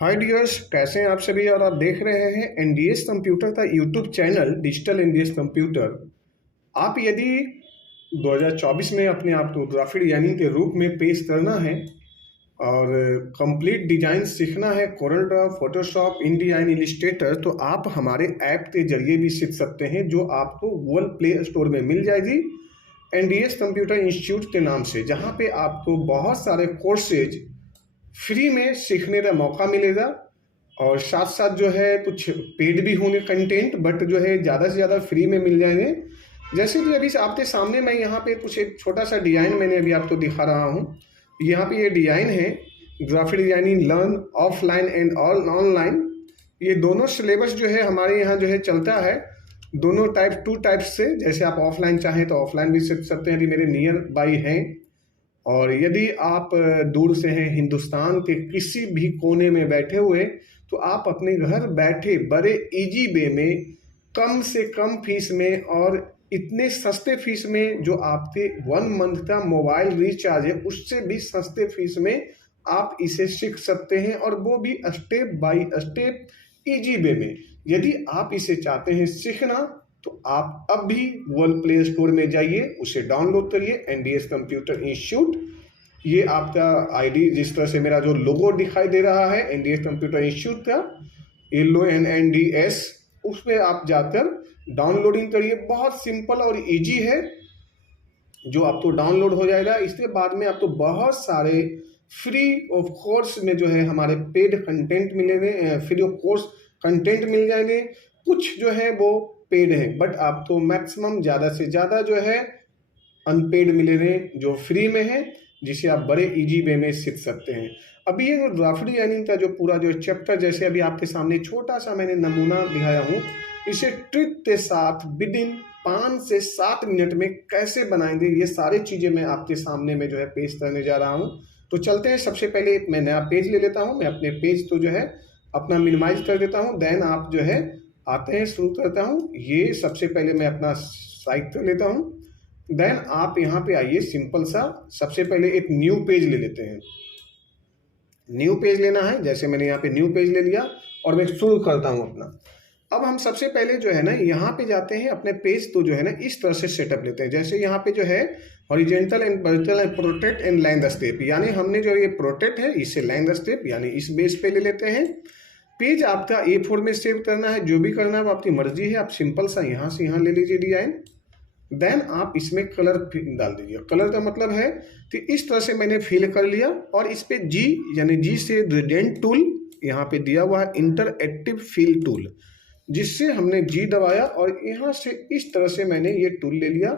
हाय dears, कैसे हैं आप सभी। और आप देख रहे हैं एनडीएस कंप्यूटर का YouTube channel digital NDS computer. आप यदि 2024 में अपने आप को ग्राफिक डिजाइनिंग के रूप में पेश करना है और कंप्लीट डिजाइन सीखना है Corel Draw, Photoshop, InDesign, Illustrator, तो आप हमारे ऐप के जरिए भी सीख सकते हैं, जो आपको गूगल प्ले स्टोर में मिल जाएगी एनडीएस कंप्यूटर इंस्टीट्यूट के नाम से, जहाँ पे आपको बहुत सारे कोर्सेज फ्री में सीखने का मौका मिलेगा। और साथ साथ जो है कुछ पेड भी होंगे कंटेंट, बट जो है ज़्यादा से ज़्यादा फ्री में मिल जाएंगे। जैसे कि अभी आपके सामने मैं यहाँ पे कुछ एक छोटा सा डिज़ाइन मैंने अभी आपको दिखा रहा हूँ। यहाँ पे ये डिज़ाइन है graphic designing learn offline and online. ये दोनों सिलेबस जो है हमारे यहाँ जो है चलता है दोनों टू टाइप्स से। जैसे आप ऑफलाइन चाहें तो ऑफलाइन भी सीख सकते हैं, यदि मेरे नियर बाई हैं। और यदि आप दूर से हैं, हिंदुस्तान के किसी भी कोने में बैठे हुए, तो आप अपने घर बैठे बड़े इजी वे में कम से कम फीस में और इतने सस्ते फीस में, जो आपके 1 मंथ का मोबाइल रिचार्ज है उससे भी सस्ते फीस में आप इसे सीख सकते हैं, और वो भी step by step easy way में। यदि आप इसे चाहते हैं सीखना तो आप अब भी गूगल प्ले स्टोर में जाइए, उसे डाउनलोड करिए एनडीएस कंप्यूटर इंस्टीट्यूट। ये आपका आईडी, जिस तरह से मेरा जो लोगो दिखाई दे रहा है एनडीएस कंप्यूटर इंस्टीट्यूट का, LONNDS, उस पर आप जाकर डाउनलोडिंग करिए। बहुत सिंपल और इजी है, जो आपको डाउनलोड हो जाएगा। इसके बाद में आपको बहुत सारे फ्री ऑफ कोर्स में जो है हमारे पेड कंटेंट मिलेंगे, फ्री ऑफ कोर्स कंटेंट मिल जाएंगे। कुछ जो है वो पेड है, बट आपको मैक्सिमम ज़्यादा से ज़्यादा जो है अनपेड मिलेंगे, जो फ्री में है, जिसे आप बड़े इजी वे में सीख सकते हैं। अभी ये ग्राफिक डिजाइनिंग का जो पूरा जो चैप्टर, जैसे अभी आपके सामने छोटा सा मैंने नमूना दिखाया हूँ, इसे ट्रिक के साथ विदिन 5 से 7 मिनट में कैसे बनाएंगे, ये सारी चीज़ें मैं आपके सामने में जो है पेश करने जा रहा हूँ। तो चलते हैं। सबसे पहले एक मैं नया पेज ले लेता हूँ। मैं अपने पेज तो जो है अपना मिनिमाइज कर देता हूँ, देन आप जो है आते हैं, शुरू करता हूँ। ये सबसे पहले मैं अपना साइट कर लेता हूँ, देन आप यहाँ पे आइए। सिंपल सा सबसे पहले एक न्यू पेज ले लेते हैं। न्यू पेज लेना है, जैसे मैंने यहाँ पे न्यू पेज ले लिया और मैं शुरू करता हूँ अपना। अब हम सबसे पहले जो है ना यहाँ पे जाते हैं, अपने पेज तो जो है ना इस तरह से सेटअप लेते हैं। जैसे यहाँ पे जो है horizontal and vertical and protect and landscape, यानी हमने जो ये प्रोटेक्ट है इसे लैंडस्केप यानी इस बेस पे ले लेते हैं। पेज आपका A4 में सेव करना है, जो भी करना है वो आपकी मर्जी है। आप सिंपल सा यहाँ से यहाँ ले लीजिए डिजाइन, देन आप इसमें कलर डाल दीजिए। कलर का मतलब है कि इस तरह से मैंने फिल कर लिया, और इस पे G यानी G से ग्रेडिएंट टूल यहाँ पे दिया हुआ है, इंटरएक्टिव फिल टूल, जिससे हमने G दबाया और यहाँ से इस तरह से मैंने ये टूल ले लिया।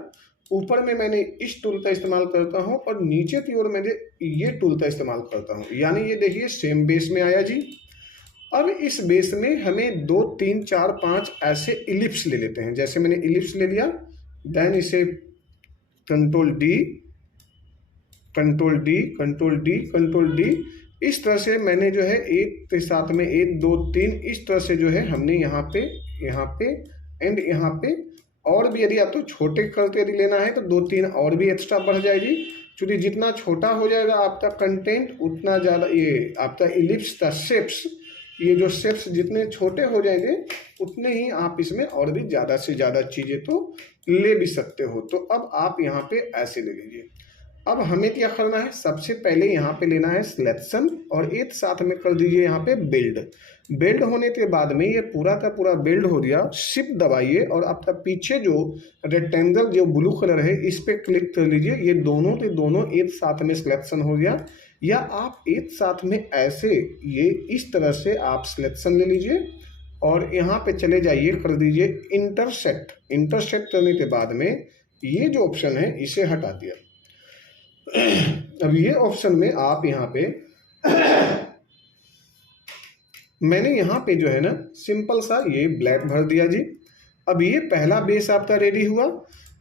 ऊपर में मैंने इस टूल का इस्तेमाल करता हूँ और नीचे की ओर मैंने ये टूल का इस्तेमाल करता हूँ, यानी ये देखिए सेम बेस में आया जी। अब इस बेस में हमें 2 3 4 5 ऐसे इलिप्स ले लेते हैं। जैसे मैंने इलिप्स ले लिया, देन इसे control D control D control D control D, इस तरह से मैंने जो है एक के साथ में 1 2 3 इस तरह से जो है हमने यहाँ पे एंड यहाँ पे। और भी यदि आपको छोटे करके यदि लेना है तो 2 3 और भी एक्स्ट्रा बढ़ जाएगी, क्योंकि जितना छोटा हो जाएगा आपका कंटेंट उतना ज़्यादा ये आपका इलिप्स का शेप्स, ये जो शेप्स जितने छोटे हो जाएंगे उतने ही आप इसमें और भी ज़्यादा से ज़्यादा चीज़ें तो ले भी सकते हो। तो अब आप यहाँ पे ऐसे ले लीजिए। अब हमें क्या करना है, सबसे पहले यहाँ पे लेना है सिलेक्शन, और एक साथ में कर दीजिए यहाँ पे बिल्ड। बिल्ड होने के बाद में ये पूरा का पूरा बिल्ड हो गया। शिफ्ट दबाइए और आपका पीछे जो रेक्टेंगल जो ब्लू कलर है इस पर क्लिक कर लीजिए। ये दोनों के दोनों एक साथ में सिलेक्शन हो गया, या आप एक साथ में ऐसे ये इस तरह से आप सिलेक्शन ले लीजिए और यहाँ पे चले जाइए, कर दीजिए इंटरसेक्ट। इंटरसेक्ट करने के बाद में ये जो ऑप्शन है इसे हटा दिया। अब ये ऑप्शन में आप यहाँ पे मैंने यहाँ पे जो है ना सिंपल सा ये ब्लैक भर दिया जी। अब ये पहला बेस आपका रेडी हुआ।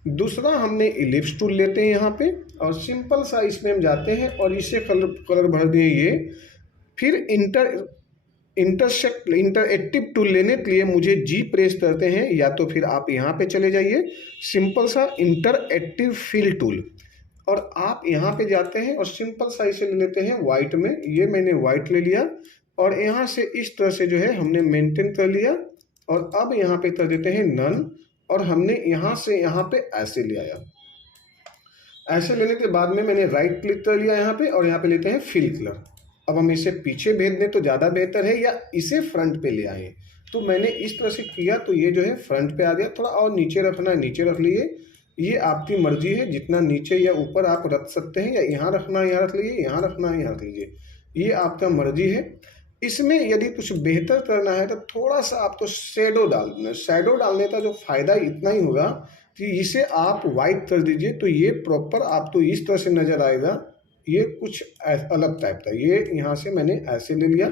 दूसरा हमने इलिप्स टूल लेते हैं यहाँ पे, और सिंपल सा इसमें हम जाते हैं और इसे कलर भर दिए ये। फिर इंटरएक्टिव टूल लेने के लिए मुझे G प्रेस करते हैं, या तो फिर आप यहाँ पे चले जाइए सिंपल सा इंटरएक्टिव फिल टूल, और आप यहाँ पे जाते हैं और सिंपल सा इसे ले लेते हैं वाइट में। ये मैंने वाइट ले लिया और यहाँ से इस तरह से जो है हमने मेंटेन कर लिया। और अब यहाँ पे कर देते हैं नन, और हमने यहाँ से यहाँ पे ऐसे ले आया। ऐसे लेने के बाद में मैंने राइट क्लिक कर लिया यहाँ पे, और यहाँ पे लेते हैं फिल कलर। अब हम इसे पीछे भेज दें तो ज़्यादा बेहतर है, या इसे फ्रंट पे ले आए। तो मैंने इस तरह से किया तो ये जो है फ्रंट पे आ गया। थोड़ा और नीचे रखना है नीचे रख लीजिए, ये आपकी मर्जी है, जितना नीचे या ऊपर आप रख सकते हैं, या यहाँ रखना है यहाँ रख लीजिए, यहाँ रखना है यहाँ रख लीजिए, ये आपका मर्जी है। इसमें यदि कुछ बेहतर करना है तो थोड़ा सा आपको शेडो डाल देना। शेडो डालने का जो फायदा इतना ही होगा कि इसे आप वाइट कर दीजिए तो ये प्रॉपर आपको इस तरह से नजर आएगा, ये कुछ अलग टाइप का। ये यहाँ से मैंने ऐसे ले लिया,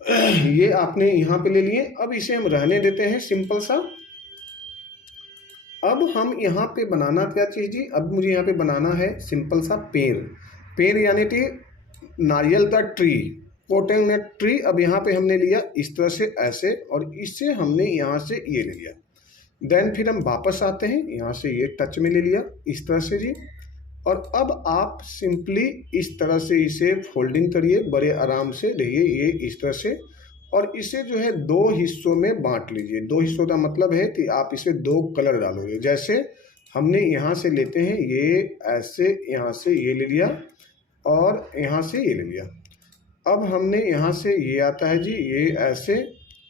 ये आपने यहाँ पे ले लिए। अब इसे हम रहने देते हैं सिंपल सा। अब हम यहाँ पे बनाना क्या चीज़ जी, अब मुझे यहाँ पे बनाना है सिंपल सा पेड़। पेड़ यानी कि नारियल का ट्री, कोकोनट ट्री। अब यहाँ पे हमने लिया इस तरह से ऐसे, और इससे हमने यहाँ से ये ले लिया। देन फिर हम वापस आते हैं, यहाँ से ये टच में ले लिया इस तरह से जी। और अब आप सिंपली इस तरह से इसे फोल्डिंग करिए, बड़े आराम से रहिए ये इस तरह से। और इसे जो है दो हिस्सों में बांट लीजिए। दो हिस्सों का मतलब है कि आप इसे दो कलर डालोगे। जैसे हमने यहाँ से लेते हैं ये ऐसे, यहाँ से ये ले लिया और यहाँ से ये ले लिया। अब हमने यहाँ से ये आता है जी, ये ऐसे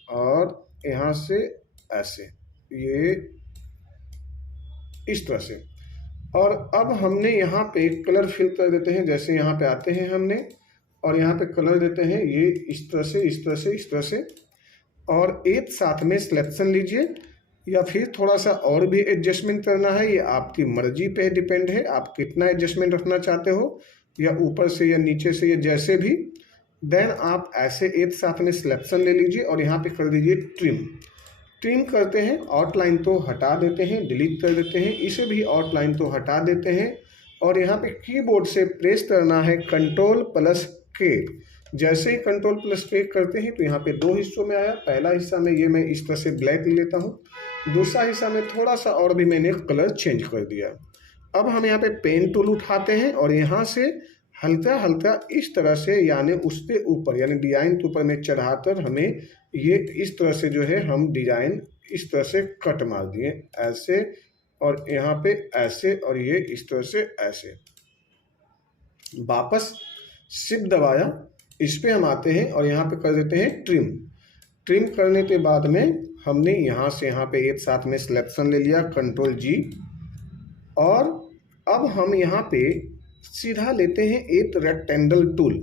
और यहाँ से ऐसे, ये इस तरह से। और अब हमने यहाँ पे कलर फिल कर देते हैं। जैसे यहाँ पे आते हैं हमने और यहाँ पे कलर देते हैं ये इस तरह से इस तरह से इस तरह से। और एक साथ में सिलेक्शन लीजिए, या फिर थोड़ा सा और भी एडजस्टमेंट करना है, ये आपकी मर्जी पे डिपेंड है आप कितना एडजस्टमेंट रखना चाहते हो, या ऊपर से या नीचे से या जैसे भी। देन आप ऐसे एक साथ में सिलेक्शन ले लीजिए और यहाँ पे कर दीजिए ट्रिम। ट्रिम करते हैं, आउटलाइन तो हटा देते हैं, डिलीट कर देते हैं, इसे भी आउटलाइन तो हटा देते हैं। और यहाँ पे कीबोर्ड से प्रेस करना है Ctrl+K। जैसे ही Ctrl+K करते हैं तो यहाँ पे दो हिस्सों में आया। पहला हिस्सा में ये मैं इस तरह से ब्लैक ले लेता हूँ, दूसरा हिस्सा में थोड़ा सा और भी मैंने कलर चेंज कर दिया। अब हम यहाँ पे पेन टूल उठाते हैं और यहाँ से हल्का हल्का इस तरह से, यानी उसके ऊपर यानी डिजाइन के ऊपर में चढ़ाकर हमें ये इस तरह से जो है हम डिजाइन इस तरह से कट मार दिए ऐसे, और यहाँ पे ऐसे, और ये इस तरह से ऐसे। वापस शिफ्ट दबाया, इस पे हम आते हैं और यहाँ पे कर देते हैं ट्रिम। ट्रिम करने के बाद में हमने यहाँ से यहाँ पे एक साथ में सिलेक्शन ले लिया Ctrl+G। और अब हम यहाँ पे सीधा लेते हैं एक रेक्टेंगल टूल।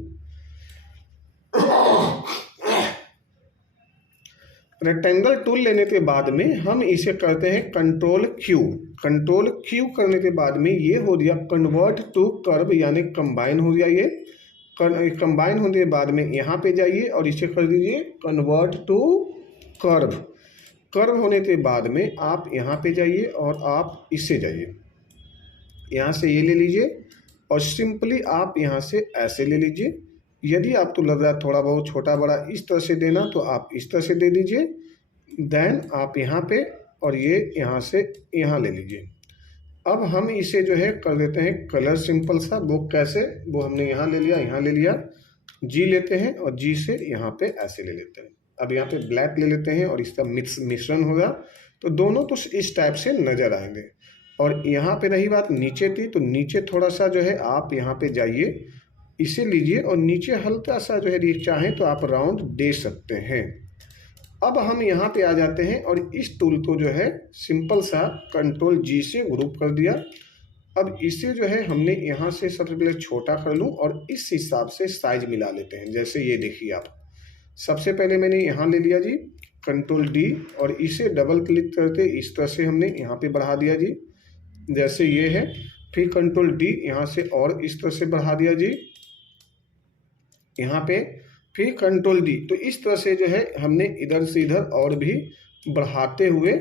रेक्टेंगल टूल लेने के बाद में हम इसे करते हैं Ctrl+Q। Ctrl+Q करने के बाद में ये हो गया कन्वर्ट टू कर्व, यानी कंबाइन हो गया। ये कंबाइन होने के बाद में यहाँ पे जाइए और इसे कर दीजिए कन्वर्ट टू कर्व। कर्व होने के बाद में आप यहाँ पे जाइए और आप इससे जाइए, यहाँ से ये ले लीजिए और सिंपली आप यहाँ से ऐसे ले लीजिए। यदि आपको लग रहा है थोड़ा बहुत छोटा बड़ा इस तरह से देना तो आप इस तरह से दे दीजिए। देन आप यहाँ पे और ये यहाँ से यहाँ ले लीजिए। अब हम इसे जो है कर देते हैं कलर सिंपल सा। वो कैसे, वो हमने यहाँ ले लिया, यहाँ ले लिया, जी लेते हैं और जी से यहाँ पे ऐसे ले लेते हैं। अब यहाँ पे ब्लैक ले लेते हैं और इसका मिश्रण होगा तो दोनों तो इस टाइप से नज़र आएंगे। और यहाँ पे रही बात नीचे थी, तो नीचे थोड़ा सा जो है आप यहाँ पे जाइए, इसे लीजिए और नीचे हल्का सा जो है चाहें तो आप राउंड दे सकते हैं। अब हम यहाँ पे आ जाते हैं और इस टूल को जो है सिंपल सा Ctrl+G से ग्रुप कर दिया। अब इसे जो है हमने यहाँ से सबसे पहले छोटा कर लूँ और इस हिसाब से साइज मिला लेते हैं। जैसे ये देखिए आप, सबसे पहले मैंने यहाँ ले लिया जी Ctrl+D और इसे डबल क्लिक करके इस तरह से हमने यहाँ पे बढ़ा दिया जी, जैसे ये है। फिर Ctrl+D यहाँ से और इस तरह से बढ़ा दिया जी यहाँ पे, फिर Ctrl+D। तो इस तरह से जो है हमने इधर से इधर और भी बढ़ाते हुए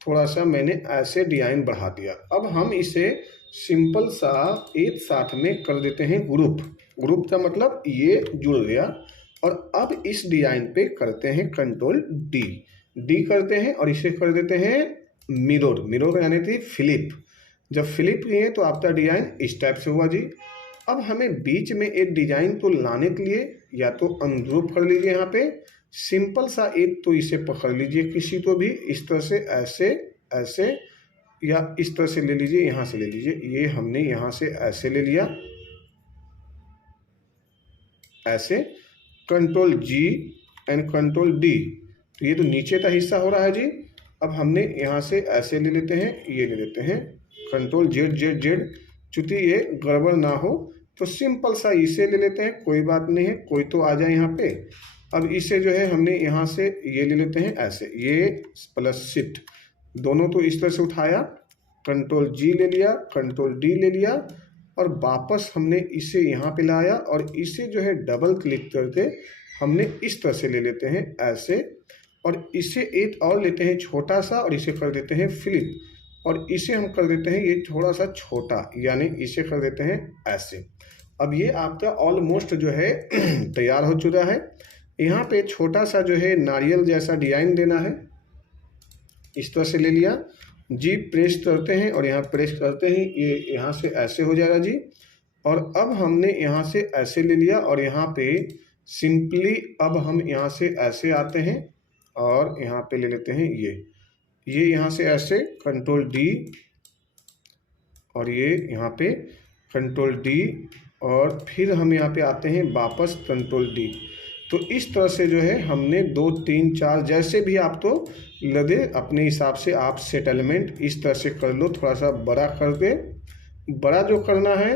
थोड़ा सा मैंने ऐसे डिजाइन बढ़ा दिया। अब हम इसे सिंपल सा एक साथ में कर देते हैं ग्रुप। ग्रुप का मतलब ये जुड़ गया। और अब इस डिजाइन पे करते हैं Ctrl+D। डी करते हैं और इसे कर देते हैं मिरर। मिरर यानी थी फ्लिप। जब फ्लिप किए तो आपका डिजाइन इस टाइप से हुआ जी। अब हमें बीच में एक डिजाइन तो लाने के लिए या तो अनग्रुप कर लीजिए, यहाँ पे सिंपल सा एक तो इसे पकड़ लीजिए किसी तो भी इस तरह से, ऐसे ऐसे या इस तरह से ले लीजिए, यहाँ से ले लीजिए। ये हमने यहाँ से ऐसे ले लिया, ऐसे control G and control D, तो ये तो नीचे का हिस्सा हो रहा है जी। अब हमने यहाँ से ऐसे ले लेते हैं, ये ले लेते हैं कंट्रोल जेड जेड जेड, चूंकि ये गड़बड़ ना हो तो सिंपल सा इसे ले लेते हैं, कोई बात नहीं है, कोई तो आ जाए यहाँ पे। अब इसे जो है हमने यहाँ से ये ले लेते हैं ऐसे, ये प्लस शिफ्ट दोनों तो इस तरह से उठाया, कंट्रोल जी ले लिया, कंट्रोल डी ले लिया, और वापस हमने इसे यहाँ पे लाया और इसे जो है डबल क्लिक करके हमने इस तरह से ले लेते हैं ऐसे, और इसे एक और लेते हैं छोटा सा और इसे कर देते हैं फ्लिप, और इसे हम कर देते हैं ये थोड़ा सा छोटा, यानी इसे कर देते हैं ऐसे। अब ये आपका ऑलमोस्ट जो है तैयार हो चुका है। यहाँ पे छोटा सा जो है नारियल जैसा डिजाइन देना है, इस तरह से ले लिया जी, प्रेस करते हैं और यहाँ प्रेस करते ही ये यहाँ से ऐसे हो जाएगा जी। और अब हमने यहाँ से ऐसे ले लिया और यहाँ पे सिंपली अब हम यहाँ से ऐसे आते हैं और यहाँ पे ले लेते हैं ये यहाँ से ऐसे कंट्रोल डी, और ये यहाँ पे कंट्रोल डी, और फिर हम यहाँ पे आते हैं वापस कंट्रोल डी। तो इस तरह से जो है हमने 2 3 4 जैसे भी आप तो लगे अपने हिसाब से आप सेटलमेंट इस तरह से कर लो, थोड़ा सा बड़ा करके। बड़ा जो करना है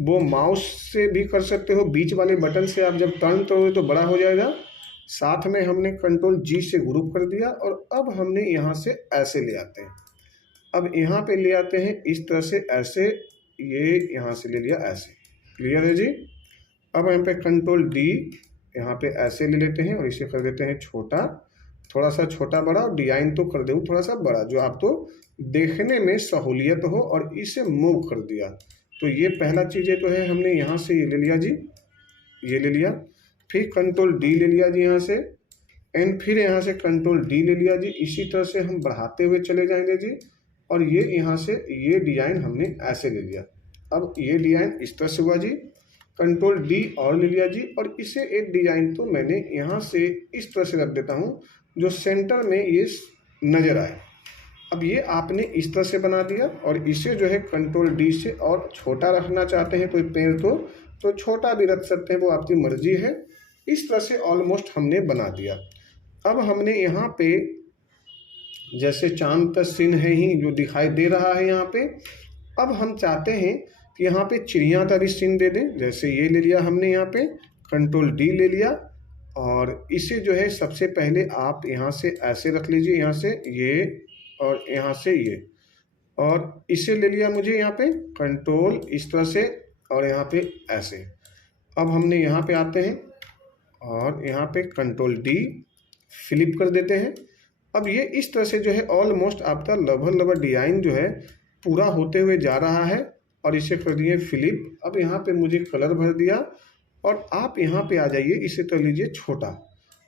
वो माउस से भी कर सकते हो, बीच वाले बटन से आप जब टर्न करोगे तो बड़ा हो जाएगा। साथ में हमने कंट्रोल जी से ग्रुप कर दिया और अब हमने यहाँ से ऐसे ले आते हैं। अब यहाँ पे ले आते हैं इस तरह से ऐसे, ये यहाँ से ले लिया ऐसे, क्लियर है जी। अब यहाँ पे कंट्रोल डी यहाँ पे ऐसे ले लेते हैं और इसे कर देते हैं छोटा, थोड़ा सा छोटा बड़ा, और डिजाइन तो कर दूँ थोड़ा सा बड़ा जो आप तो देखने में सहूलियत हो, और इसे मूव कर दिया। तो ये पहला चीज़ें तो है, हमने यहाँ से ये ले लिया जी, ये ले लिया, फिर कंट्रोल डी ले लिया जी यहाँ से, एंड फिर यहाँ से कंट्रोल डी ले लिया जी। इसी तरह से हम बढ़ाते हुए चले जाएंगे जी, और ये यहाँ से ये डिजाइन हमने ऐसे ले लिया। अब ये डिजाइन इस तरह से हुआ जी, कंट्रोल डी और ले लिया जी, और इसे एक डिजाइन तो मैंने यहाँ से इस तरह से रख देता हूँ जो सेंटर में ये नज़र आए। अब ये आपने इस तरह से बना दिया, और इसे जो है कंट्रोल डी से और छोटा रखना चाहते हैं कोई पेड़ तो छोटा भी रख सकते हैं, वो आपकी मर्जी है। इस तरह से ऑलमोस्ट हमने बना दिया। अब हमने यहाँ पे जैसे चांद का सीन है ही जो दिखाई दे रहा है यहाँ पे, अब हम चाहते हैं कि यहाँ पे चिड़िया का भी सीन दे दें। जैसे ये ले लिया हमने, यहाँ पे कंट्रोल डी ले लिया, और इसे जो है सबसे पहले आप यहाँ से ऐसे रख लीजिए, यहाँ से ये और यहाँ से ये, और इसे ले लिया मुझे यहाँ पे कंट्रोल इस तरह से और यहाँ पे ऐसे। अब हमने यहाँ पे आते हैं और यहाँ पे कंट्रोल डी फ्लिप कर देते हैं। अब ये इस तरह से जो है ऑलमोस्ट आपका लगभग डिजाइन जो है पूरा होते हुए जा रहा है, और इसे कर दिए फ्लिप। अब यहाँ पे मुझे कलर भर दिया, और आप यहाँ पे आ जाइए, इसे कर लीजिए छोटा।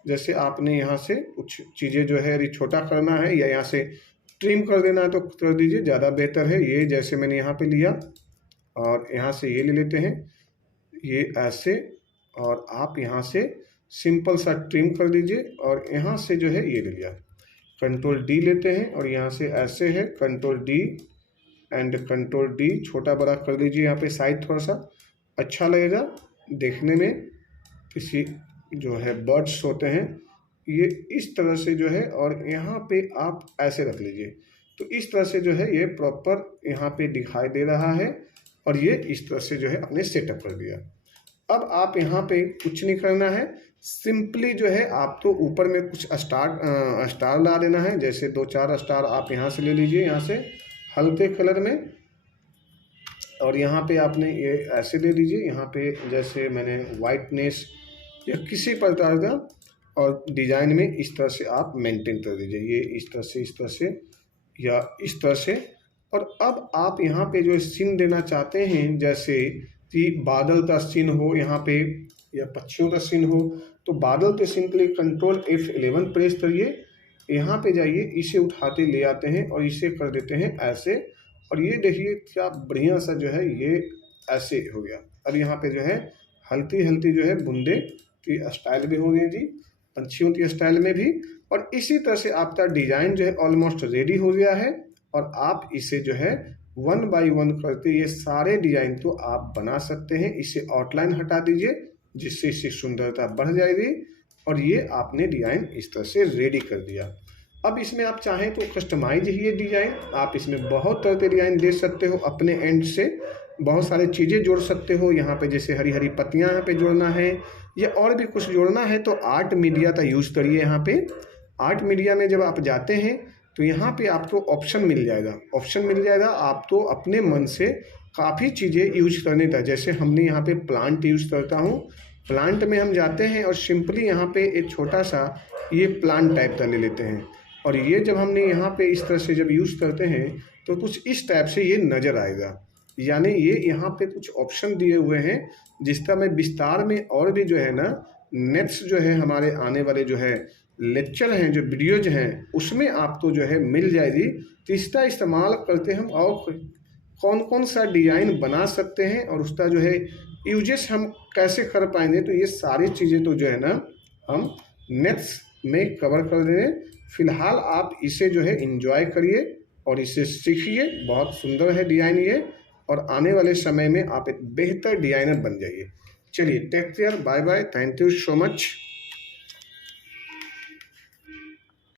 जैसे आपने यहाँ से कुछ चीज़ें जो है यदि छोटा करना है या यहाँ से ट्रिम कर देना है तो कर दीजिए, ज़्यादा बेहतर है। ये जैसे मैंने यहाँ पे लिया और यहाँ से ये ले लेते हैं, ये ऐसे, और आप यहाँ से सिंपल सा ट्रिम कर दीजिए, और यहाँ से जो है ये ले लिया, कंट्रोल डी लेते हैं और यहाँ से ऐसे है control D and control D, छोटा बड़ा कर दीजिए यहाँ पे साइज, थोड़ा सा अच्छा लगेगा देखने में। किसी जो है बर्ड्स होते हैं ये इस तरह से जो है, और यहाँ पे आप ऐसे रख लीजिए, तो इस तरह से जो है ये प्रॉपर यहाँ पे दिखाई दे रहा है, और ये इस तरह से जो है अपने सेटअप कर दिया। अब आप यहाँ पे कुछ नहीं करना है, सिंपली जो है आप तो ऊपर में कुछ स्टार ला देना है। जैसे 2-4 स्टार आप यहाँ से ले लीजिए, यहाँ से हल्के कलर में, और यहाँ पे आपने ये ऐसे ले लीजिए, यहाँ पे जैसे मैंने वाइटनेस या किसी प्रकार का, और डिज़ाइन में इस तरह से आप मेंटेन कर दीजिए, ये इस तरह से या इस तरह से। और अब आप यहाँ पे जो सीन देना चाहते हैं, जैसे कि बादल का सीन हो यहाँ पे या पक्षियों का सीन हो, तो बादल के सीन के लिए कंट्रोल F11 प्रेस करिए, यहाँ पे जाइए, इसे उठाते ले आते हैं और इसे कर देते हैं ऐसे, और ये देखिए क्या बढ़िया सा जो है ये ऐसे हो गया, अब यहाँ पे जो है हल्की हल्की जो है बूंदे की स्टाइल भी हो गई जी, पंछियों की स्टाइल में भी। और इसी तरह से आपका डिजाइन जो है ऑलमोस्ट रेडी हो गया है। और आप इसे जो है 1 बाय 1 करके ये सारे डिजाइन तो आप बना सकते हैं। इसे आउटलाइन हटा दीजिए, जिससे इसकी सुंदरता बढ़ जाएगी। और ये आपने डिजाइन इस तरह से रेडी कर दिया। अब इसमें आप चाहें तो कस्टमाइज ही ये डिजाइन, आप इसमें बहुत तरह के डिजाइन दे सकते हो अपने एंड से, बहुत सारी चीज़ें जोड़ सकते हो। यहाँ पे जैसे हरी हरी पत्तियाँ यहाँ पे जोड़ना है या और भी कुछ जोड़ना है तो आर्ट मीडिया का यूज़ करिए। यहाँ पे आर्ट मीडिया में जब आप जाते हैं तो यहाँ पे आपको ऑप्शन मिल जाएगा, आप तो अपने मन से काफ़ी चीज़ें यूज करने का। जैसे हमने यहाँ पे प्लांट यूज़ करता हूँ, प्लांट में हम जाते हैं और सिंपली यहाँ पे एक छोटा सा ये प्लांट टाइप का ले लेते हैं। और ये जब हमने यहाँ पे इस तरह से जब यूज़ करते हैं तो कुछ इस टाइप से ये नज़र आएगा। यानी ये यहाँ पे कुछ ऑप्शन दिए हुए हैं जिसका मैं विस्तार में और भी जो है ना नेक्स्ट जो है हमारे आने वाले जो है लेक्चर हैं, जो वीडियोज हैं, उसमें आपको जो है मिल जाएगी। तो इसका इस्तेमाल करते हम और कौन कौन सा डिज़ाइन बना सकते हैं और उसका जो है यूजेस हम कैसे कर पाएंगे, तो ये सारी चीज़ें तो जो है ना हम नेक्स्ट में कवर कर देंगे। फिलहाल आप इसे जो है एंजॉय करिए और इसे सीखिए, बहुत सुंदर है डिज़ाइन ये। और आने वाले समय में आप एक बेहतर डिज़ाइनर बन जाइए। चलिए, take care, bye bye, thank you so much.